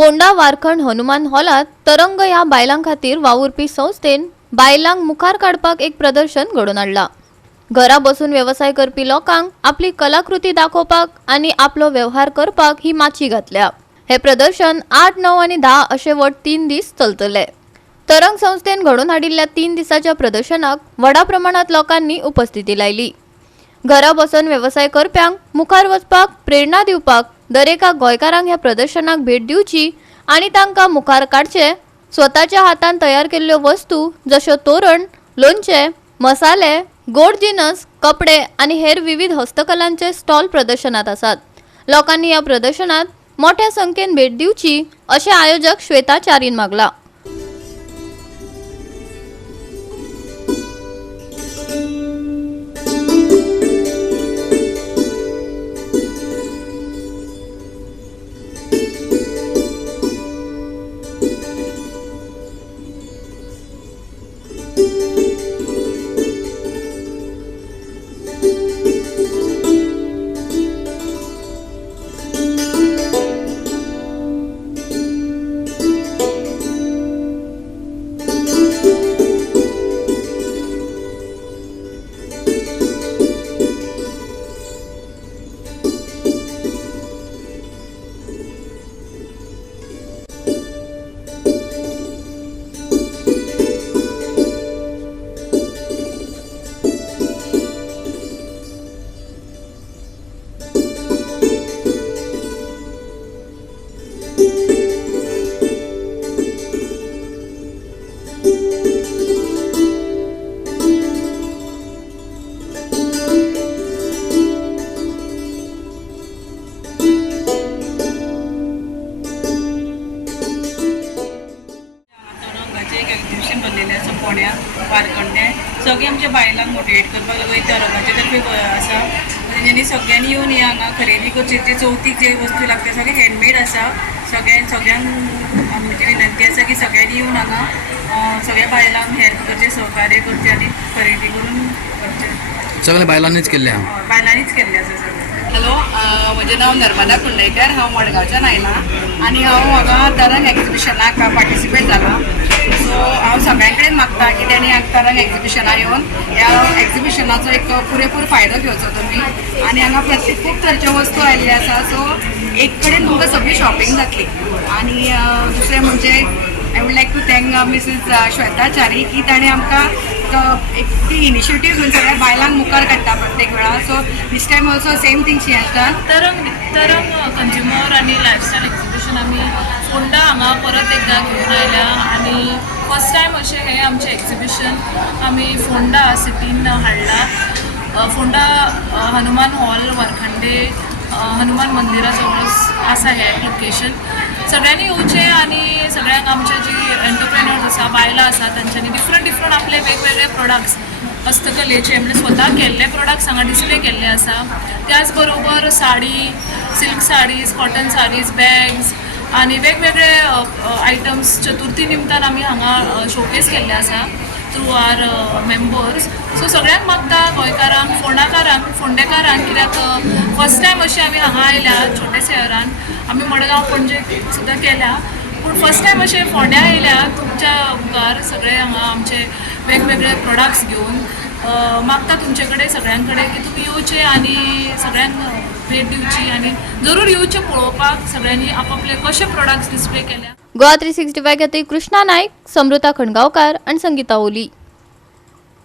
फोंडा वारखंड हनुमान हॉलात तरंग ह्या बायलां खातीर वावुरपी संस्थेन बायलांक मुखार काडपाक एक प्रदर्शन घडोवन हाडला। घरा बसून व्यवसाय करपी लोकांक आपली कलाकृती दाखोवपाक आणि आपलो व्यवहार करपाक ही माची घातल्या। हे प्रदर्शन 8, 9 आणि 10 अशे वट 3 दीस चलतले। तरंग संस्थेन घडोवन हाडिल्ल्या 3 दिसाच्या प्रदर्शनाक व्हडा प्रमाणात लोकांनी उपस्थिती लायली। घरा बसून व्यवसाय करप्यांक मुखार वचपाक प्रेरणा दिवपाक दरेका गोंयकारांक ह्या प्रदर्शनाक भेट दिवची आणि तांकां मुखार काडचे। स्वताच्या हातान तयार केल्ल्यो वस्तू जश्यो तोरण, लोणचे, मसाले, गोड जिनस, कपडे आणि हेर विविध हस्तकलांचे स्टॉल प्रदर्शनात आसात। लोकांनी या प्रदर्शनात मोठ्या संख्येन भेट दिवची अशें आयोजक श्वेता चारीन मागला। वारखंडे सगळे आमच्या बायलांक मोटिवेट करपाक वयता लोकांचे तर्फे आसा तेंच्यांनी सगळ्यांनी येवन हांगा खरेदी करची। जे चवथीक जे वस्तू लागता सगळे हँडमेड आसा। सगळ्यांक आमची विनंती आसा की सगळ्यांनी येवन हांगा सगळ्या बायलांक हेल्प करचे, सहकार्य करचे आणि खरेदी करून करचे। सगळे बायलांनीच केल्ले बायलांनीच केल्ले आसा सगळे। हॅलो, म्हजें नांव नर्मदा कुंडयकर, हांव मडगांवच्यान आयलां आणि हांव हांगा तरंग एक्झिबिशनाक पार्टिसिपेट जालां। सो हांव सगळ्यां कडेन मागता की तेणी तरंग एक्झिबिशनाक येवन ह्या एक्झिबिशनाचो एक पुरेपूर फायदो घेवचो तुमी। आणि हांगा प्रत्येक खूब तरेच्यो वस्तू आयिल्ल्यो आसा। सो एक कडेन तुमकां सगळी शॉपिंग जातली। आणि दुसरें म्हणजे I would like to thank Mrs Shweta Chari की ताणें आमकां एक ती इनिशिएटीव घेवन सगळ्या बायलांक मुखार काडटा प्रत्येक वेळा। So this time also same thing she has done. Tarang consumer आणि लायफस्टायल एक्झिबिशन आमी फोंडा हांगा परत एकदा घेवन आयल्या आणि फर्स्ट टायम अशें हें आमचें एक्झिबिशन आमी फोंडा सिटीन हाडला। फोंडा हनुमान हॉल वारखंडे हनुमान मंदिरा जवळ आसा हें लोकेशन। सगळ्यांनी येवचें आणि सगळ्यांक आमचे जी एंटरप्रेन्योर्स आसा, बायलां आसा, तांच्यांनी डिफरंट आपले वेगवेगळे प्रोडक्ट्स हस्तकलेचे म्हणजे स्वता केल्ले प्रोडक्ट्स हांगा डिस्प्ले केल्ले आसा। त्याच बरोबर sari, silk sarees, cotton sarees, bags आणि वेगवेगळे आयटम्स चतुर्थी निमतान आमी हांगा शोकेस केल्ले आसा थ्रू आवर मेंबर्स। सो सगळ्यांक मागता गोंयकारांक, फोंडाकारांक, फोंडेकारांक, कित्याक फर्स्ट टायम अशें आमी हांगा आयल्या छोटेसे शहरान। आमी मडगांव पणजे सुद्दां केल्या पूण फर्स्ट टायम अशें फोंड्या आयल्या तुमच्या मुखार सगळे हांगा आमचे वेगवेगळे प्रोडक्ट्स घेवन। मागता तुमचे कडेन सगळ्यां कडेन की तुमी येवचे आणि सगळ्यांक भेट दिवची आणि जरूर येवचे पळोवपाक सगळ्यांनी आपापले कशे प्रोडक्ट्स डिस्प्ले केल्या। गोवा 365 खातीर कृष्णा नायक, समृता खणगांवकार आणि संगीता ओली।